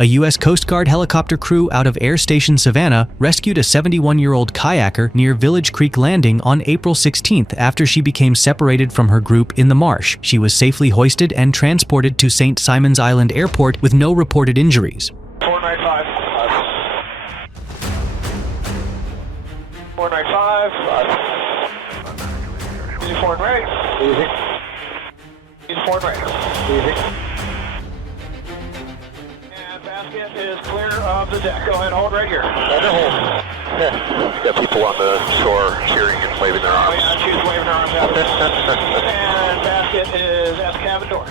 A U.S. Coast Guard helicopter crew out of Air Station Savannah rescued a 71-year-old kayaker near Village Creek Landing on April 16th after she became separated from her group in the Marsh. She was safely hoisted and transported to St. Simons Island Airport with no reported injuries. 495. 495. Uniform ready. Easy. Uniform ready. Easy. And basket is clear of the deck. Go ahead, hold right here. Yeah. Got people on the shore cheering and waving their Oh arms. yeah, she's waving her arms out. And basket is at the cabin door.